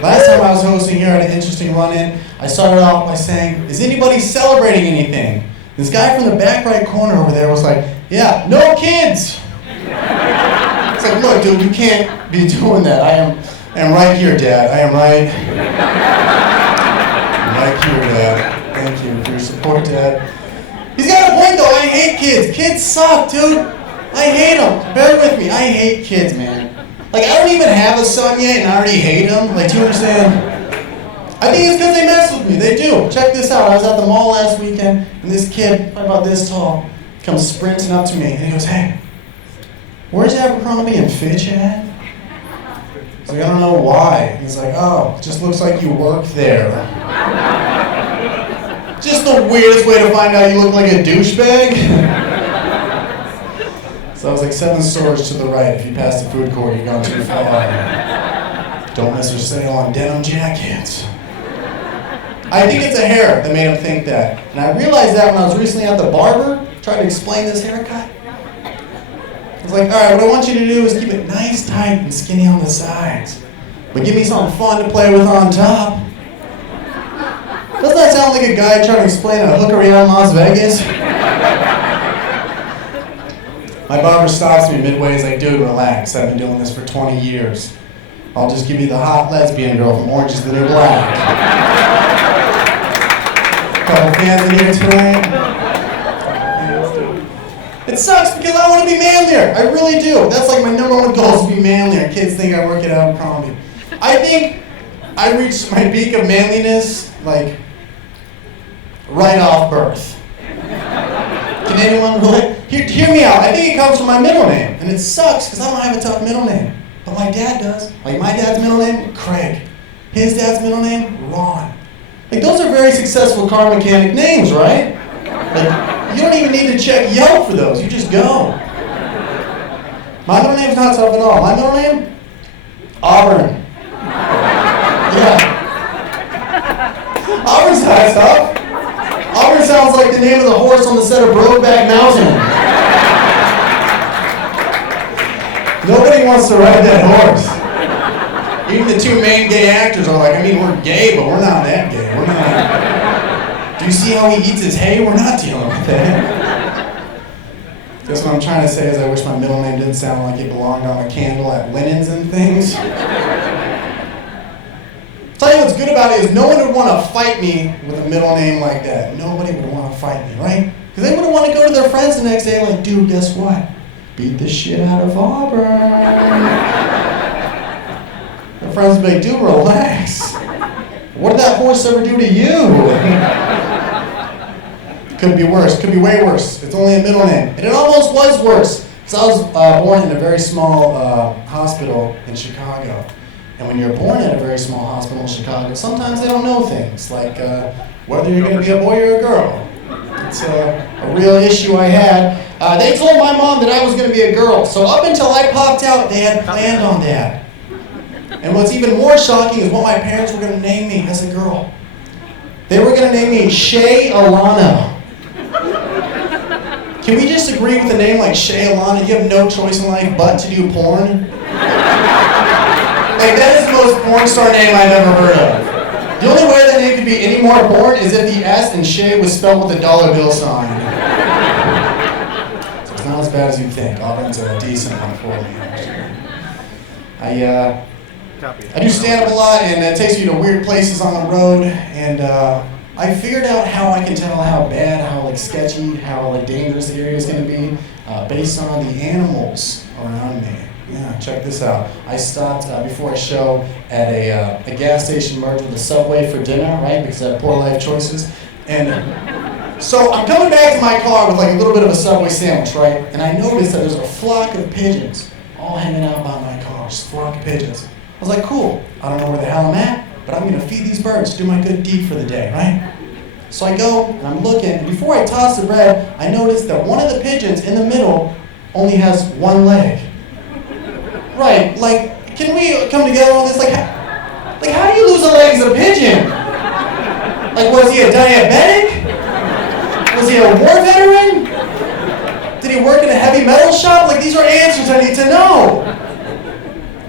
Last time I was hosting here, I had an interesting run-in. I started off by saying, is anybody celebrating anything? This guy from the back right corner over there was like, yeah, no kids. It's like, look, dude, you can't be doing that. I am right here, Dad. I am right here, Dad. Thank you for your support, Dad. He's got a point, though. I hate kids. Kids suck, dude. I hate them. Bear with me. I hate kids, man. Like, I don't even have a son yet, and I already hate them. Like, do you understand? I think it's because they mess with me. They do. Check this out. I was at the mall last weekend, and this kid, probably about this tall, comes sprinting up to me, and he goes, hey, where's Abercrombie and Fitch at? I was like, I don't know why. He's like, oh, it just looks like you work there. Just the weirdest way to find out you look like a douchebag. So I was like 7 stores to the right. If you pass the food court, you've gone too far. Don't miss our sale on denim jackets. I think it's a hair that made him think that. And I realized that when I was recently at the barber, trying to explain this haircut. I was like, all right, what I want you to do is keep it nice, tight, and skinny on the sides. But give me something fun to play with on top. Doesn't that sound like a guy trying to explain a hookery out in Las Vegas? My barber stops me midway. He's like, dude, relax. I've been doing this for 20 years. I'll just give you the hot lesbian girl from Orange is the New Black. Couple fans in here tonight. It sucks because I want to be manlier. I really do. That's like my #1 goal is to be manlier. Kids think I work at Abercrombie. I think I reached my peak of manliness, like, right off birth. Can anyone relate? Hear me out. I think it comes from my middle name. And it sucks because I don't have a tough middle name. But my dad does. Like my dad's middle name, Craig. His dad's middle name, Ron. Like those are very successful car mechanic names, right? Like you don't even need to check Yelp for those. You just go. My middle name's not tough at all. My middle name, Auburn. Yeah. Auburn's not tough. Auburn sounds like the name of the horse on the set of Brokeback Mountain. Nobody wants to ride that horse. Even the 2 main gay actors are like, I mean, we're gay, but we're not that gay. We're not. Do you see how he eats his hay? We're not dealing with that. Guess what I'm trying to say is I wish my middle name didn't sound like it belonged on a candle at Linens and things. Tell you what's good about it is no one would want to fight me with a middle name like that. Nobody would want to fight me, right? Because they wouldn't want to go to their friends the next day like, dude, guess what? Beat the shit out of Auburn. Their friends would be like, dude, relax. What did that horse ever do to you? Could be worse. Could be way worse. It's only a middle name. And it almost was worse. So I was born in a very small hospital in Chicago. And when you're born at a very small hospital in Chicago, sometimes they don't know things, like whether you're going to be a boy or a girl. It's a real issue I had. They told my mom that I was going to be a girl, so up until I popped out, they had planned on that. And what's even more shocking is what my parents were going to name me as a girl. They were going to name me Shay Alana. Can we just agree with a name like Shay Alana? You have no choice in life but to do porn? Like, that is the most porn star name I've ever heard of. The only way that name could be any more porn is if the S in Shay was spelled with a dollar bill sign. So it's not as bad as you think. Auburn's a decent one for me, actually. I do stand-up a lot, and it takes me to weird places on the road, and I figured out how I can tell how bad, how like sketchy, how like dangerous the area is going to be based on the animals around me. Yeah, check this out. I stopped before a show at a gas station merged with a Subway for dinner, right? Because I have poor life choices. And so I'm coming back to my car with like a little bit of a Subway sandwich, right? And I noticed that there's a flock of pigeons all hanging out by my car. Just a flock of pigeons. I was like, cool. I don't know where the hell I'm at, but I'm gonna feed these birds, do my good deed for the day, right? So I go and I'm looking, and before I toss the bread, I noticed that one of the pigeons in the middle only has one leg. Right, like, can we come together on this? Like how do you lose a leg as a pigeon? Like, was he a diabetic? Was he a war veteran? Did he work in a heavy metal shop? Like, these are answers I need to know.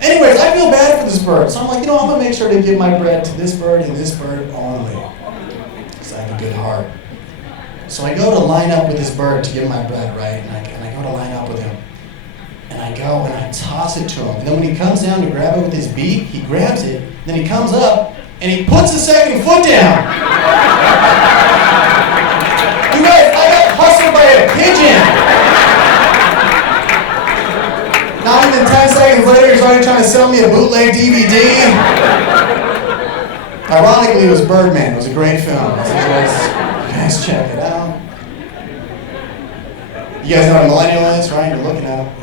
Anyways, I feel bad for this bird. So I'm like, I'm going to make sure to give my bread to this bird and this bird only. Because I have a good heart. So I go to line up with this bird to give him my bread, right? And I go to line up with him. And I go and I toss it to him. And then when he comes down to grab it with his beak, he grabs it. Then he comes up and he puts the second foot down. You guys, I got hustled by a pigeon. Not even 10 seconds later, he's already trying to sell me a bootleg DVD. Ironically, it was Birdman. It was a great film. So you guys check it out. You guys know what a millennial is, right? You're looking at him.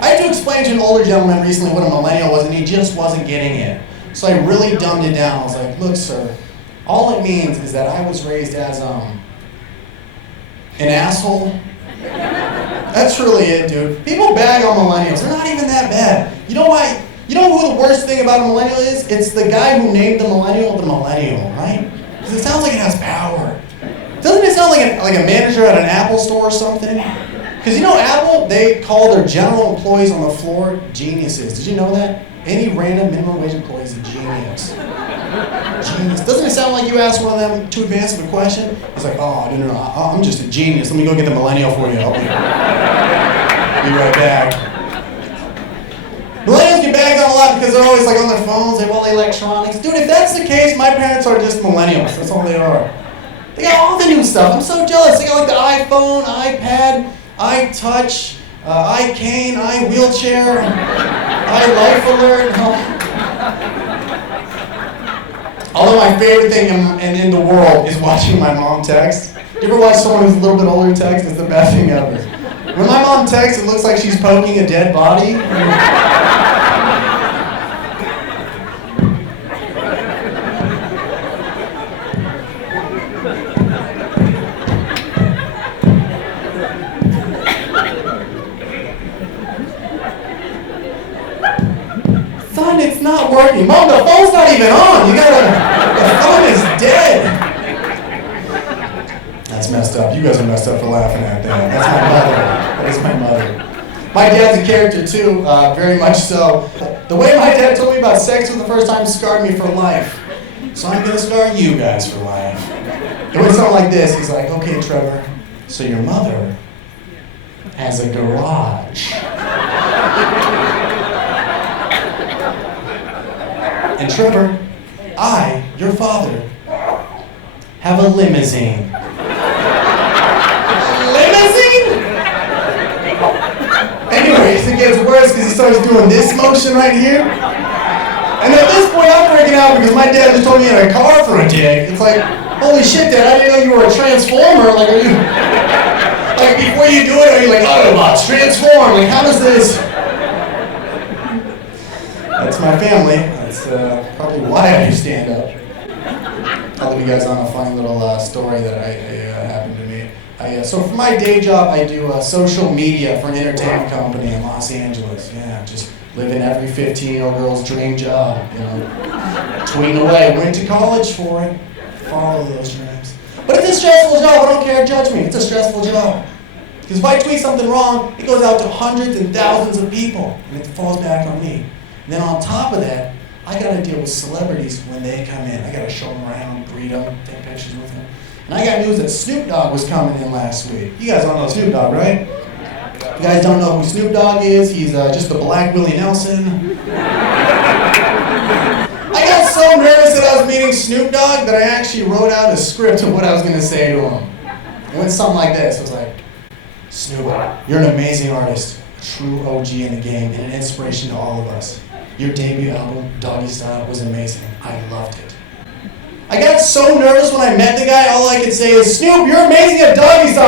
I had to explain to an older gentleman recently what a millennial was, and he just wasn't getting it. So I really dumbed it down. I was like, look, sir, all it means is that I was raised as an asshole. That's really it, dude. People bag on millennials. They're not even that bad. You know why? You know who the worst thing about a millennial is? It's the guy who named the millennial, right? Because it sounds like it has power. Doesn't it sound like a manager at an Apple store or something? Because Apple, they call their general employees on the floor geniuses. Did you know that? Any random minimum wage employee is a genius. Genius. Doesn't it sound like you asked one of them too advanced of a question? It's like, oh, no, I'm just a genius. Let me go get the millennial for you. I'll be right back. Millennials get bagged on a lot because they're always like on their phones, they have all the electronics. Dude, if that's the case, my parents are just millennials. That's all they are. They got all the new stuff. I'm so jealous. They got like the iPhone, iPad, iTouch, iCane, iWheelchair, iLife Alert. Although my favorite thing in the world is watching my mom text. You ever watch someone who's a little bit older text? It's the best thing ever. When my mom texts, it looks like she's poking a dead body. Son, it's not working. Mom, the phone's not even on. The phone is dead. That's messed up. You guys are messed up for laughing at that. That's my mother. That is my mother. My dad's a character too, very much so. The way my dad told me about sex for the first time scarred me for life. So I'm gonna scar you guys for life. It would sound like this. He's like, okay, Trevor, so your mother has a garage. And Trevor, I, your father, have a limousine. Limousine? Anyways, it gets worse because he starts doing this motion right here. And at this point, I'm freaking out because my dad just told me he had a car for a dig. It's like, holy shit, Dad, I didn't know you were a transformer. Like, are you, like, before you do it, are you like, Autobots, transform? Like, how does this? That's my family. That's probably why I stand up. I'll let you guys on a funny little story that happened to me. So for my day job, I do social media for an entertainment company in Los Angeles. Yeah, just living every 15-year-old girl's dream job. Tweeting away. Went to college for it. Follow those dreams. But it's a stressful job. I don't care. Judge me. It's a stressful job. Because if I tweet something wrong, it goes out to hundreds and thousands of people, and it falls back on me. And then on top of that, I got to deal with celebrities when they come in. I got to show them around, greet them, take pictures with them. And I got news that Snoop Dogg was coming in last week. You guys all know Snoop Dogg, right? You guys don't know who Snoop Dogg is? He's just the Black Willie Nelson. I got so nervous that I was meeting Snoop Dogg that I actually wrote out a script of what I was going to say to him. It went something like this. It was like, Snoop, you're an amazing artist, a true OG in the game, and an inspiration to all of us. Your debut album, Doggy Style, was amazing. I loved it. I got so nervous when I met the guy, all I could say is, Snoop, you're amazing at Doggy Style.